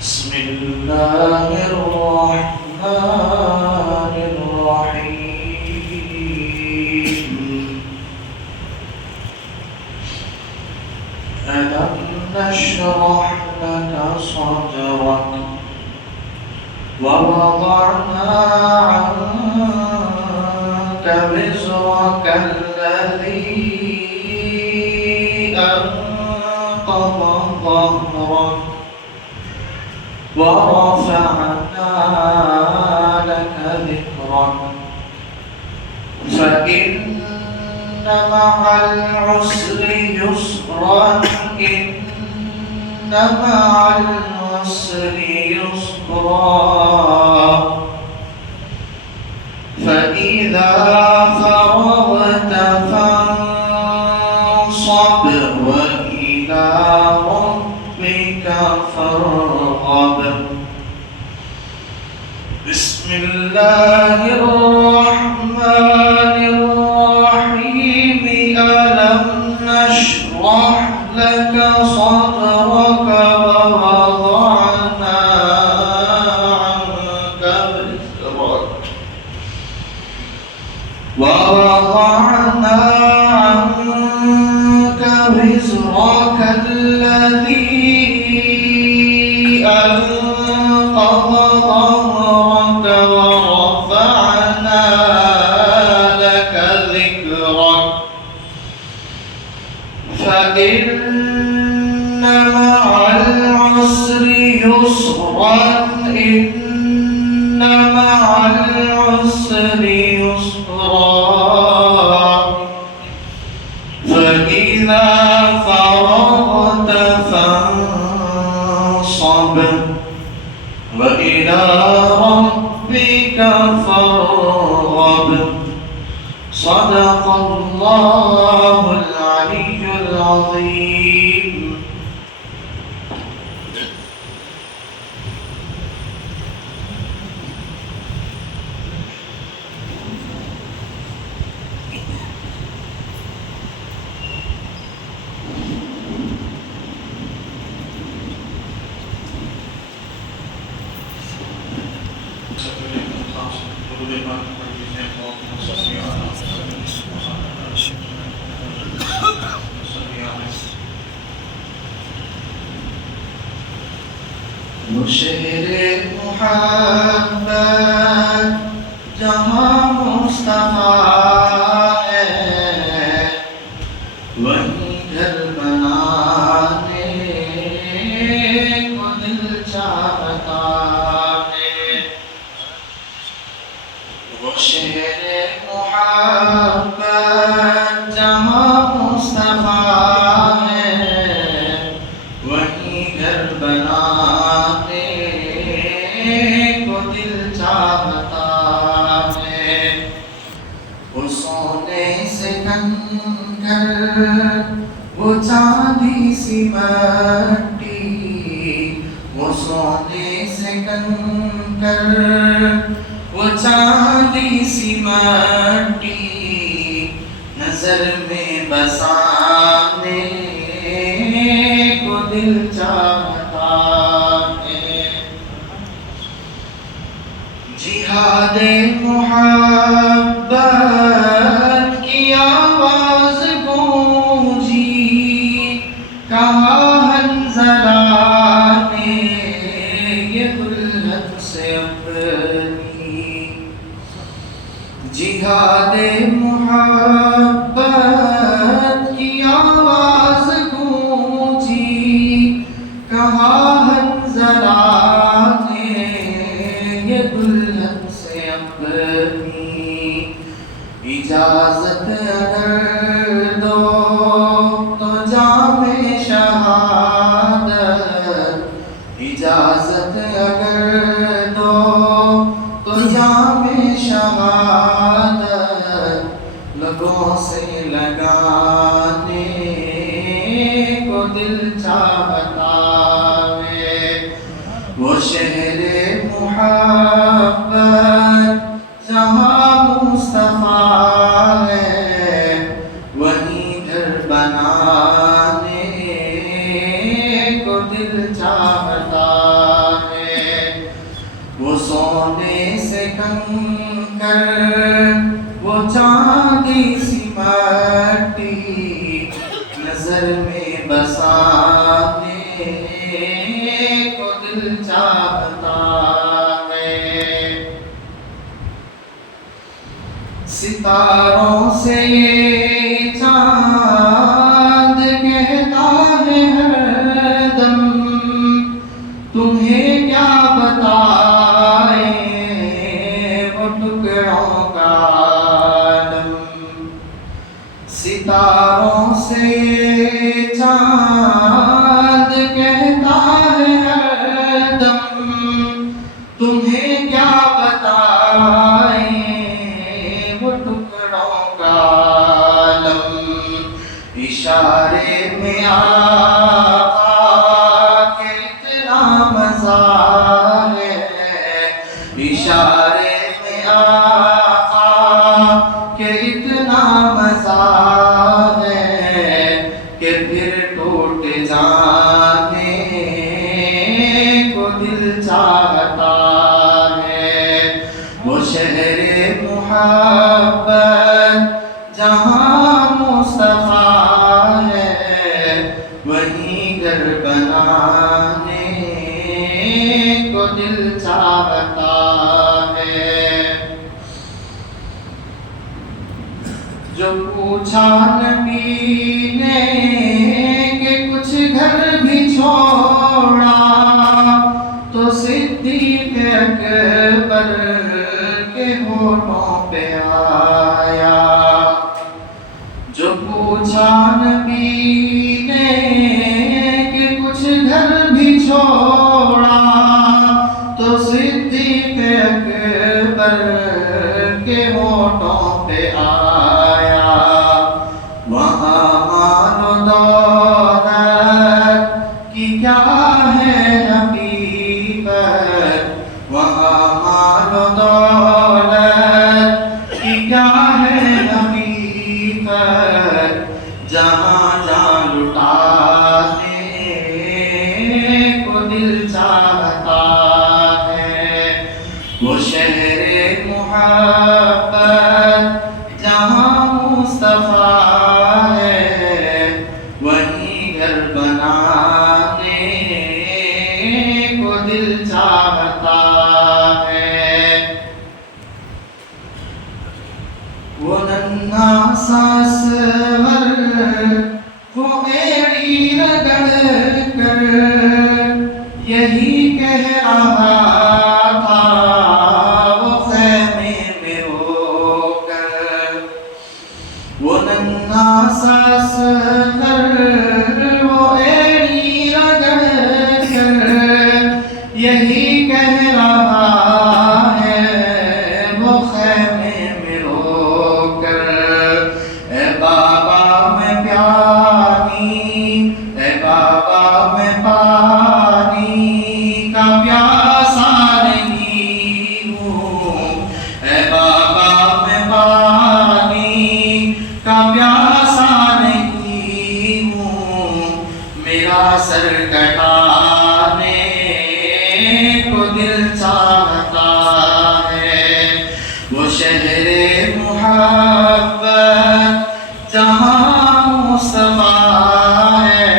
بسم الله الرحمن الرحيم ألم نشرح لك صدرك ووضعنا عنك وزرك الذي أنقض ظهرك ورفعنا لك ذكرك فإن مع العسر يسرا إن مع العسر يسرا فإذا فرغت فانصب وإلى ربك فارغب بسم الله الرحمن الرحيم ألم نشرح لك صدرك ووضعنا عنك وزرك الذي أنقض ظهرك ورفعنا لك ذكرك فإن مع العسر يسرا إن مع العسر يسرا فإذا فرغت فانصب وإلى ربك فارغب صدق الله العلي العظيم. شہر محبت جہاں مصطفیٰ ہے وہیں گھر بنانے کو دل چاہتا ہے. وہ شہر محبت جہاں مصطفیٰ ہے وہیں گھر بنانے کو دل چاہتا ہے. وہ سونے سے کنکر وہ چاندی سی مٹی وہ سونے سے کنکر وہ چاندی سی مٹی نظر میں بسانے کو دل چاہتا ہے. جہاد محبت کی آواز گونجی کہا حنظلہ نے یہ دلہن سے اپنی. جہاد محبت کی آواز گونجی کہا حنظلہ نے یہ دلہن سے اپنی. اجازت اگر دو تو جام شہادت اجازت اگر دو تو جام شہادت لبوں سے لگانے کو دل چاہتا ہے. وہ شہر محبت جہاں مصطفیٰ ہے وہیں گھر بنانے کو دل چاہتا کنکر وہ چاندی سی مٹی نظر میں بسانے کو دل چاہتا ہے ستاروں سے یہ چاند کہتا ہے ہر دم تمہیں کیا بتائیں وہ ٹکڑوں کا عالم ستاروں سے یہ چاند کہتا ہے ہر دم تمہیں کیا بتائیں وہ ٹکڑوں کا عالم اشارے میں اشارے میں آقا کہ اتنا مزہ ہے کہ پھر ٹوٹ جانے کو دل چاہتا ہے وہ شہر محبت جہاں مصطفیٰ ہے وہیں گھر بنانے کو دل چاہتا جو پوچھا نبی نے کہ کچھ گھر بھی چھوڑا تو صدیق اکبر کے ہونٹوں پہ آیا جو پوچھا نبی نے کہ کچھ گھر بھی چھوڑا تو صدیق اکبر کے ہونٹوں پہ آیا وہاں مال و دولت کی کیا ہے حقیقت وہاں مال و دولت کی کیا ہے حقیقت جہاں جان لٹانے کو دل چاہتا ہے وہ شہر محبت جہاں مصطفیٰ ہے وہیں گھر بنانے کو دل چاہتا ہے وہ ننھا سا اصغر وہ ایڑی رگڑ کر یہی کہہ رہا تھا وہ ننھا سا اصغر وہ ایڑی رگڑ کر یہی کہہ رہا ہے وہ خیمے میں رو کر اے بابا میں پانی کا پیاسا نہیں ہوں اے بابا میں پانی کا پیاسا نہیں ہوں میرا سر کٹانے کو دل چاہتا ہے وہ شہر محبت جہاں مصطفیٰ ہے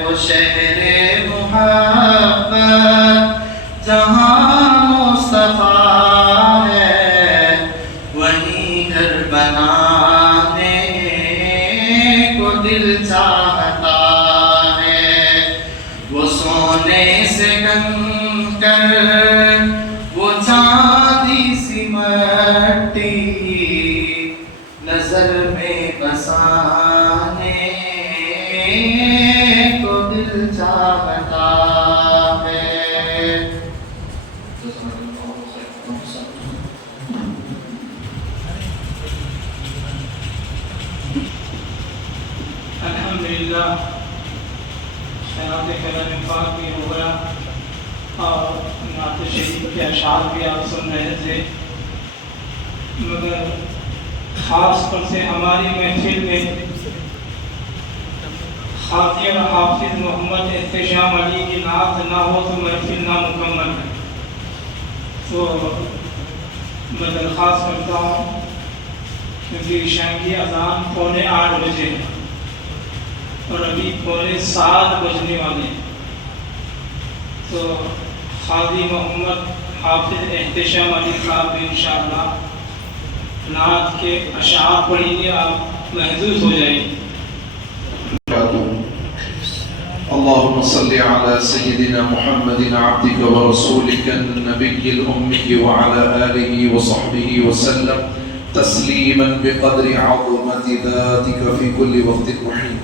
وہ شہر محبت جہاں مصطفیٰ ہے وہیں گھر بنانے کو دل چاہتا ہے وہ سونے سے کنکر وہ چاندی سی مٹی نظر میں بسانے کو دل چاہتا ہے الحمدللہ خیرات کلام پاک بھی ہو گیا اور نعت شریف کے اشعار بھی آپ سن رہے تھے مگر خاص طور سے ہماری محفل میں خاطی اور حافظ محمد احتشام علی کی نعت نہ ہو تو محفل نامکمل ہے تو میں درخواست کرتا ہوں کیونکہ عشاء کی اذان 7:45 بجے ہے اور ابھی 7:45 بجنے والے ہیں، تو قاضی محمد حافظ احتشام علی صاحب بھی انشاءاللہ نعت کے اشعار پڑھیں گے، آپ محظوظ ہو جائیں گے۔ اللهم صل على سيدنا محمد عبدك ورسولك النبي الأمي وعلى آله وصحبه وسلم تسليما بقدر عظمة ذاتك في كل وقت وحين.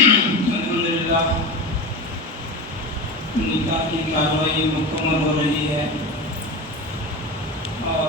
الحمدللہ نکاح کی کارروائی مکمل ہو رہی ہے اور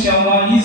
44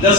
10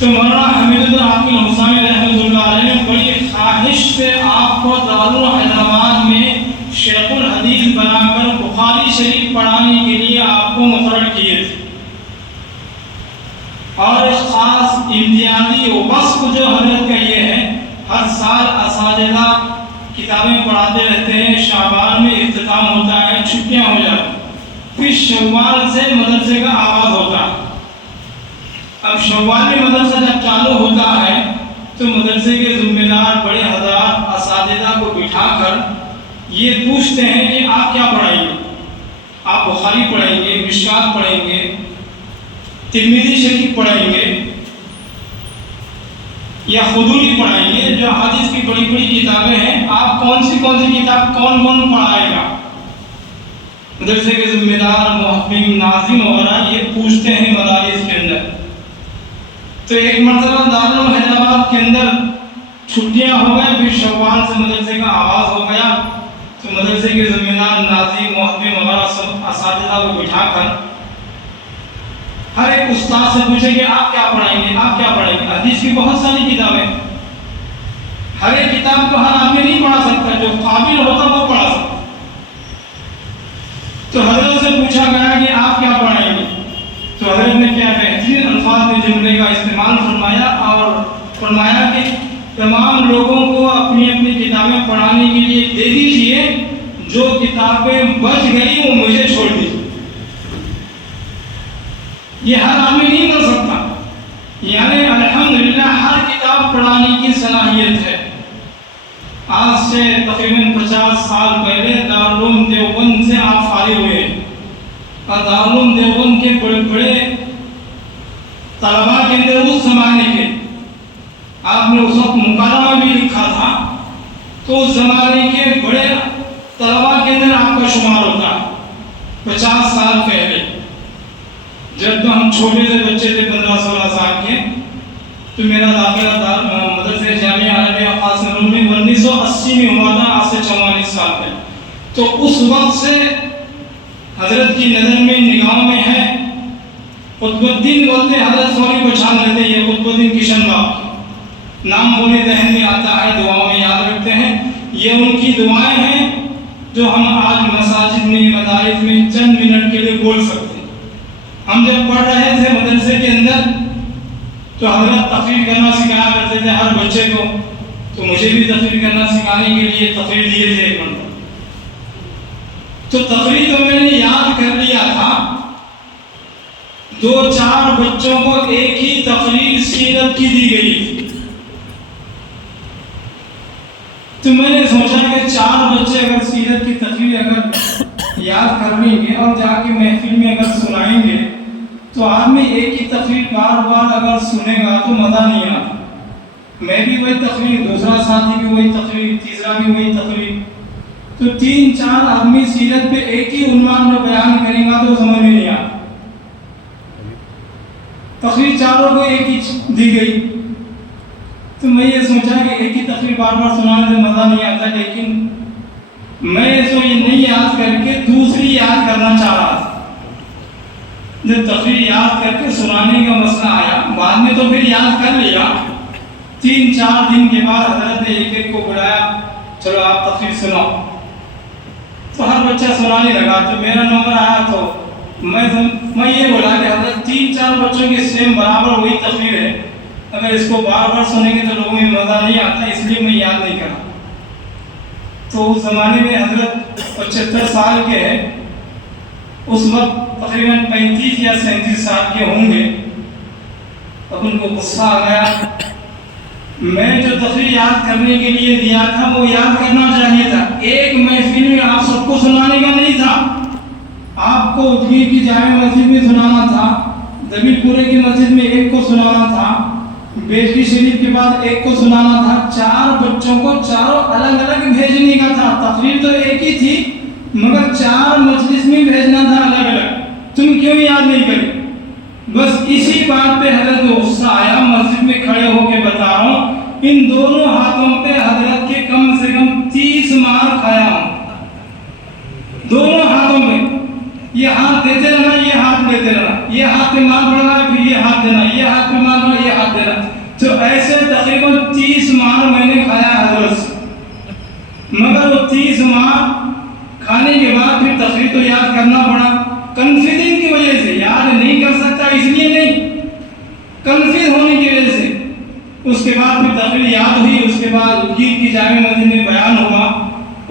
تو مولانا حمید العاقل حسانی رحمۃ اللہ علیہ نے بڑی خواہش سے آپ کو دارالحیدرآباد میں شیخ الحدیث بنا کر بخاری شریف پڑھانے کے لیے آپ کو مقرر کیے تھے، اور ایک خاص امتیازی وصف جو حضرت کا یہ ہے، ہر سال اساتذہ کتابیں پڑھاتے رہتے ہیں، شعبان میں اختتام ہوتا ہے، چھٹیاں ہو جاتی، پھر شوال سے مدرسے کا آغاز ہوتا ہے۔ اب شوال میں مدرسہ جب چالو ہوتا ہے تو مدرسے کے ذمہ دار بڑے حضرات اساتذہ کو بٹھا کر یہ پوچھتے ہیں کہ آپ کیا پڑھائیں گے؟ آپ بخاری پڑھائیں گے، مشکات پڑھائیں گے، ترمذی شریف پڑھائیں گے، یا خدوری پڑھائیں گے، جو حدیث کی بڑی بڑی کتابیں ہیں، آپ کون سی کتاب کون پڑھائے گا؟ مدرسے کے ذمہ دار محکم ناظم وغیرہ یہ پوچھتے ہیں مدارس کے اندر۔ تو ایک مرتبہ دارالحیدرآباد کے اندر چھٹیاں ہو گئے، پھر شوال سے مدرسے کا آغاز ہو گیا، تو مدرسے کے ذمہ دار ناظم محکم وغیرہ سب اساتذہ کو بٹھا کر ہر ایک استاد سے پوچھے کہ آپ کیا پڑھائیں گے، آپ کیا پڑھائیں گے؟ حدیث کی بہت ساری کتابیں، ہر ایک کتاب کو ہر آدمی نہیں پڑھا سکتا، جو قابل ہوتا وہ پڑھا سکتا۔ تو حضرت سے پوچھا گیا کہ آپ کیا پڑھائیں گے؟ تو حضرت نے کیا بہترین الفاظ میں جملے کا استعمال فرمایا، اور فرمایا کہ تمام لوگوں کو اپنی اپنی کتابیں پڑھانے کے لیے دے دیجئے، جو کتابیں بچ گئی وہ مجھے چھوڑ دیجیے۔ یہ ہر آدمی نہیں کر سکتا، یعنی الحمدللہ ہر کتاب پڑھانے کی صلاحیت ہے۔ آج سے تقریباً 50 سال پہلے دارالعلوم دیوبند سے آپ فارغ ہوئے، اور دارالعلوم دیوبند کے بڑے بڑے طلباء کے اندر اس زمانے کے، آپ نے اس وقت مکالمہ بھی لکھا تھا، تو اس زمانے کے بڑے طلباء کے اندر آپ کا شمار ہوتا ہے۔ 50 سال پہلے جب ہم چھوٹے سے بچے تھے 15-16 سال کے، تو میرا داخلہ مدرسہ جامعہ عربیہ قاسم علوم میں 1980 میں ہوا تھا، آج سے 44 سال پہلے۔ تو اس وقت سے حضرت کی نظر میں نگاہوں میں ہے، قطب الدین بولتے حضرت فوری کو چھان لیتے، یہ قطب الدین کشن باغ نام بولے ذہن میں آتا ہے، دعاؤں میں یاد رکھتے ہیں۔ یہ ان کی دعائیں ہیں جو ہم آج مساجد میں مدارس میں چند منٹ کے لیے بول سکتے ہیں۔ ہم جب پڑھ رہے تھے مدرسے کے اندر تو حضرت تقریر کرنا سکھایا کرتے تھے ہر بچے کو، تو مجھے بھی تقریر کرنا سکھانے کے لیے تقریر دیے تھے ایک مرتبہ۔ تو تقریر تو میں نے یاد کر لیا تھا، 2-4 بچوں کو ایک ہی تقریر سیرت کی دی گئی تھی، تو میں نے سوچا کہ 4 بچے اگر سیرت کی تقریر اگر یاد کر لیں گے اور جا کے محفل میں اگر سنائیں گے تو آدمی ایک ہی تقریر بار بار اگر سنے گا تو مزہ نہیں آتا۔ میں بھی وہی تقریر، دوسرا ساتھی بھی وہی تقریر، تیسرا بھی وہی تقریر، تو 3-4 آدمی سیرت پہ ایک ہی عنوان میں بیان کریں گا تو سمجھ میں نہیں آتا۔ تقریر چاروں کو ایک ہی دی گئی، تو میں یہ سوچا کہ ایک ہی تقریر بار بار سنانے سے مزہ نہیں آتا، لیکن میں اس کو یہ نہیں یاد کر کے دوسری یاد کرنا چاہ رہا تھا۔ جب تقریر یاد کر کے سنانے کا مسئلہ آیا، بعد میں تو پھر یاد کر لیا، 3-4 دن کے بعد حضرت نے ایک ایک کو بلایا، چلو آپ تقریر سناؤ، تو ہر بچہ سنانے لگا۔ تو میرا نمبر آیا تو میں یہ بولا کہ حضرت 3-4 بچوں کی سیم برابر وہی تقریر ہے، اگر اس کو بار بار سنیں گے تو لوگوں میں مزہ نہیں آتا، اس لیے میں یاد نہیں کرا۔ تو اس زمانے میں حضرت 75 سال کے ہیں، اس وقت تقریباً 35 یا 37 سال کے ہوں گے۔ اب ان کو غصہ آ گیا، میں جو تقریر یاد کرنے کے لیے دیا تھا وہ یاد کرنا چاہیے تھا، ایک محفل میں آپ سب کو سنانے کا نہیں تھا، آپ کو اجمیر کی جامع مسجد میں سنانا تھا، زمین پورے کی مسجد میں ایک کو سنانا تھا، بیٹی شریف کے بعد ایک کو سنانا تھا، 4 بچوں کو چاروں الگ الگ بھیجنے کا تھا۔ تقریر تو ایک ہی تھی مگر 4 مجلس میں بھیجنا تھا الگ الگ، تم کیوں یاد نہیں کرے؟ بس اسی بات پہ حضرت کو غصہ آیا، مسجد میں کھڑے ہو کے بتا رہا ہوں، ان دونوں ہاتھوں پہ حضرت کے کم سے کم 30 مار کھایا ہوں، دونوں ہاتھوں پہ، یہ ہاتھ دیتے رہنا، یہ ہاتھ لیتے رہنا، یہ ہاتھ پہ مار پڑ رہا ہے، پھر یہ ہاتھ دینا، یہ ہاتھ پہ مارنا، یہ ہاتھ دینا. تو ایسے تقریباً 30 مار میں نے کھایا حضرت سے. مگر وہ 30 مار کھانے کے بعد پھر تقریر تو یاد کرنا پڑا. کنفیوژن کی وجہ سے یاد نہیں کر سکتا اس لیے نہیں، کنفیوز ہونے کی وجہ سے. اس کے بعد پھر تقریر یاد ہوئی. اس کے بعد گیت کی جامع مسجد میں بیان ہوا.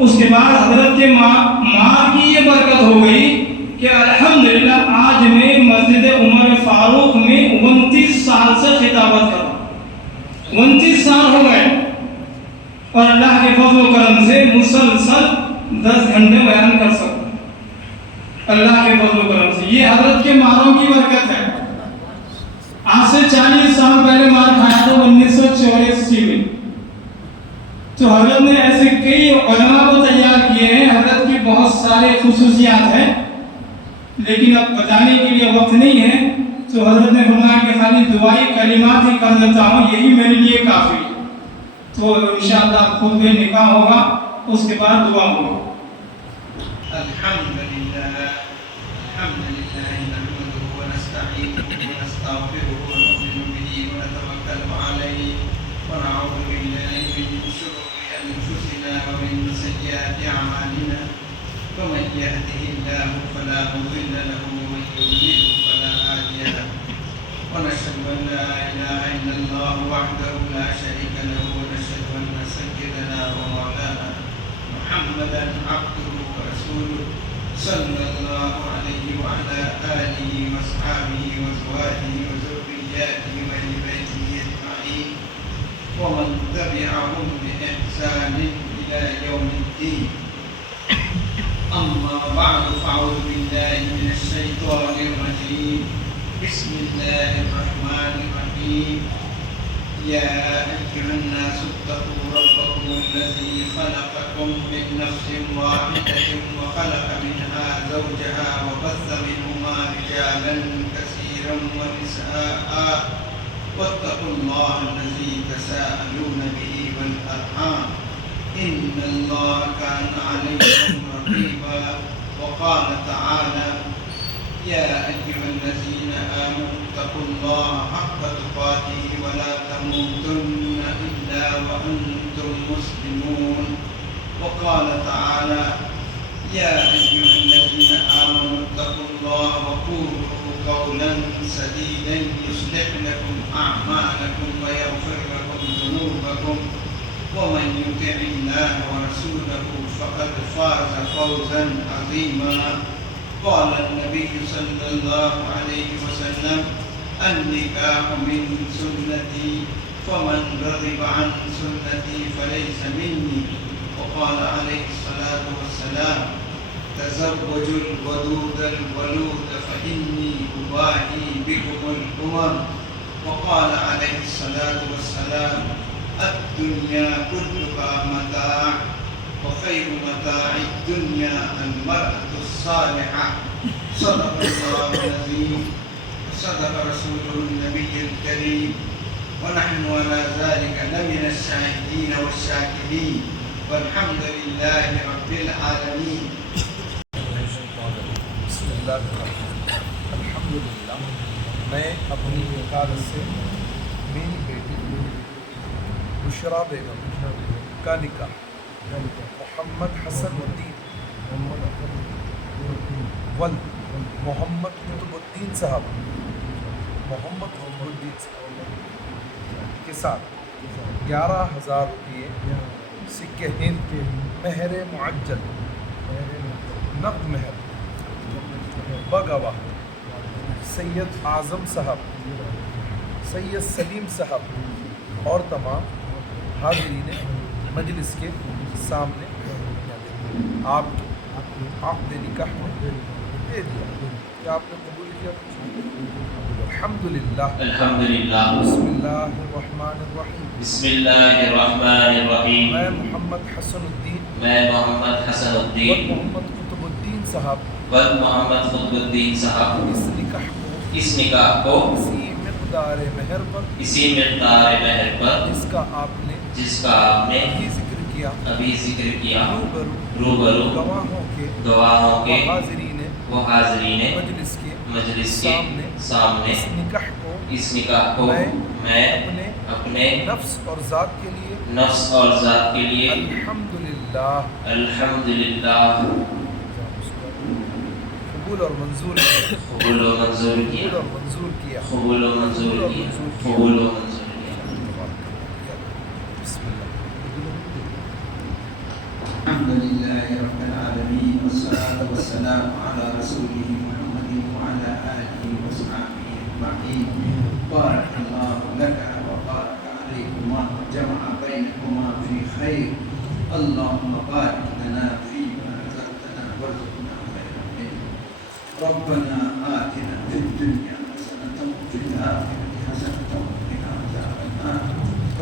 اس کے بعد حضرت کے ماں کی یہ برکت ہو گئی کہ الحمدللہ آج میں مسجد عمر فاروق میں 29 سال سے خطابت کر رہا ہوں. 29 سال ہو گئے اور اللہ کے فضل و کرم سے مسلسل 10 گھنٹے بیان کر سکتا ہوں. اللہ کے فضل و کرم سے یہ حضرت کے ماروں کی برکت ہے. آج سے 40 سال پہلے مار کھایا تھا 1984 میں. تو حضرت نے ایسے کئی علماء کو تیار کیے ہیں. حضرت کی بہت سارے خصوصیات ہیں لیکن اب بتانے کے لیے وقت نہیں ہے. تو حضرت نے فرمایا کہ خالی دعائی کلمات ہی کر دیتا ہوں، یہی میرے لیے کافی ہے. تو انشاءاللہ خود میں نکاح ہوگا، اس کے بعد دعا ہوگا. الحمدللہ نحمده ونستعینه ونستغفره ونؤمن به ونتوکل علیہ ونعوذ باللہ من شرور انفسنا ومن سیئات اعمالنا فمن یهده اللہ فلا مضل له ومن یضلل فلا هادی له ونشهد ان لا اله الا اللہ وحده لا شریک له ونشهد ان سیدنا ومولانا محمدا عبده ورسوله صلی اللہ علیہ وعلى آلہ واصحابہ وازواجہ وذریاتہ وأہل بیتہ اجمعین ومن تبعهم بإحسان إلى يوم الدين. أما بعد فأعوذ بالله من الشيطان الرجيم. بسم الله الرحمن الرحيم. يا أيها الناس اتقوا ربكم الذي خلقكم من نفس واحدة وخلق منها زوجها وبث منهما رجالا كثيرا ونساء واتقوا الله الذي تساءلون به والأرحام إن الله كان عليكم رقيبا. وقال تعالى يا أيها الذين آمنوا اتقوا الله حق تقاته ولا تموتن إلا وأنتم مسلمون. وقال تعالى يا أيها الذين آمنوا اتقوا الله وقولوا قولا سديدا يصلح لكم أعمالكم ويغفر لكم ذنوبكم ومن يطع الله ورسوله فقد فاز فوزا عظيما. قال النبي صلى الله عليه وسلم النكاح من سنتي فمن رغب عن سنتي فليس مني. وقال عليه الصلاة والسلام تزوجوا الودود الولود فإني أباهي بكم الأمم. وقال عليه الصلاة والسلام الدنيا كلها متاع وخير متاع الدنيا المرأة الصالحة. صدق الله العظيم وصدق رسوله النبي الكريم ونحن على ذلك لمن الشاهدين والشاكرين والحمد لله رب العالمين. بسم اللہ الحمدللہ. میں اپنی وکالت سے میری بیٹی بشرا بیگم کا نکاح محمد حسن الدین ولد محمد قطب الدین صاحب کے ساتھ 11,000 روپیے سکہ ہند مہر معجل نقد مہر بگواہ سید اعظم صاحب، سید سلیم صاحب اور تمام حاضرین مجلس کے سامنے آپ عقد نکاح دے دیا. کیا آپ نے قبول کیا؟ الحمدللہ. الحمدللہ. بسم اللہ الرحمن الرحیم. بسم اللہ الرحمن الرحیم. میں محمد حسن الدین محمد حسن الدین محمد قطب الدین صاحب محمد قطب الدین صاحب اس نکاح کو اسی مقدار مہر پر جس کا آپ نے ابھی ذکر کیا روبرو گواہوں کے وہ حاضرین مجلس کے مجلس کے سامنے اس نکاح کو میں اپنے نفس اور ذات کے لیے الحمدللہ قبول اور منظور کیا الحمد لله رب العالمين والصلاة والسلام على رسوله محمد وعلى آله وصحبه أجمعين. بارك الله لك وبارك عليكما وجمع بينكما في خير. اللهم بارك لنا فيما رزقتنا وارزقنا خيرا منه. ربنا آتنا في الدنيا حسنة وفي الآخرة حسنة وقنا عذاب النار.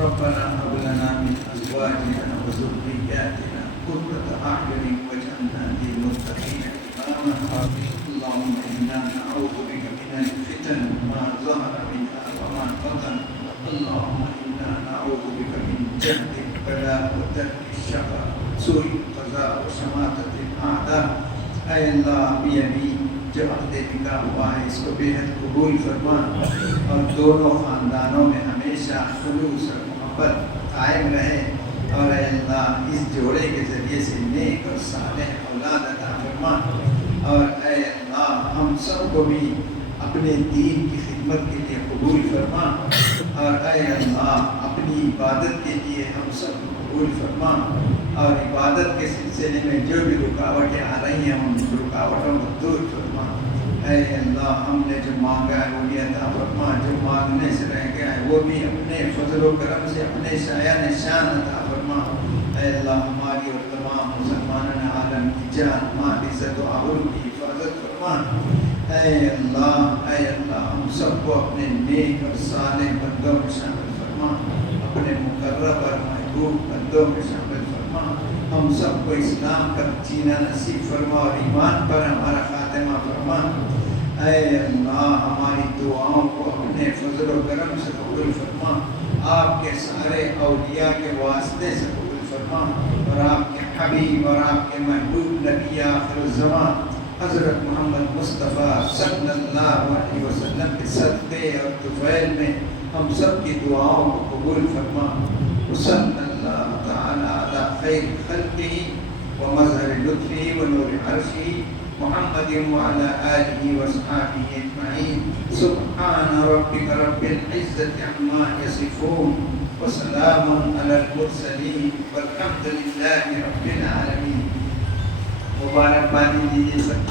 ربنا هب لنا من أزواجنا وذرياتنا قرة أعين واجعلنا للمتقين إماما. اللهم إنا نعوذ بك من الفتن ما ظهر منها وما بطن. اللهم إنا نعوذ بك من جهد البلاء وترك الشقاء سوء القضاء وشماتة الأعداء. اے اللہ ابھی جو عقد نکاح ہوا ہے اس کو بے حد قبول فرما اور دونوں خاندانوں میں ہمیشہ خلوص اور محبت قائم رہے. اور اے اللہ اس جوڑے کے ذریعے سے نیک اور صالح اولاد عطا فرما. اور اے اللہ ہم سب کو بھی اپنے دین کی خدمت کے لیے قبول فرما. اور اے اللہ اپنی عبادت کے لیے ہم سب کو قبول فرما. اور عبادت کے سلسلے میں جو بھی رکاوٹیں آ رہی ہیں ان رکاوٹوں کو دور فرما. اے اللہ ہم نے جو مانگا ہے وہ بھی عطا فرما. جو مانگنے سے رہ گیا ہے وہ بھی اپنے فضل و کرم سے اپنے شایان شان عطا فرما. اے اللہ ہماری اور تمام مسلمان عالم کی جان مال عزت و آبرو کی حفاظت فرما. اے اللہ ہم سب کو اپنے نیک اور صالح بندوں میں شامل فرما. اپنے مقرب اور محبوب بندوں میں شامل فرما. ہم سب کو اسلام کا جینا نصیب فرما اور ایمان پر ہمارا خاتمہ فرما. اے اللہ ہماری دعاؤں کو اپنے فضل و کرم سے قبول فرما. آپ کے سارے اولیاء کے واسطے سے قبول فرما. اور آپ کے حبیب اور آپ کے محبوب نبی آخر الزمان حضرت محمد مصطفیٰ صلی اللہ علیہ وسلم کے صدقے اور طفیل میں ہم سب کی دعاؤں کو قبول فرما. وصلی اللہ تعالی علی خیر خلقہ ومظہر لطفہ ونور عرشہ محمد وعلى آله وصحبه أجمعين. سبحان ربك رب العزة عما يصفون وسلام على المرسلين والحمد لله رب العالمين. مبارک بادی دیجیے سب.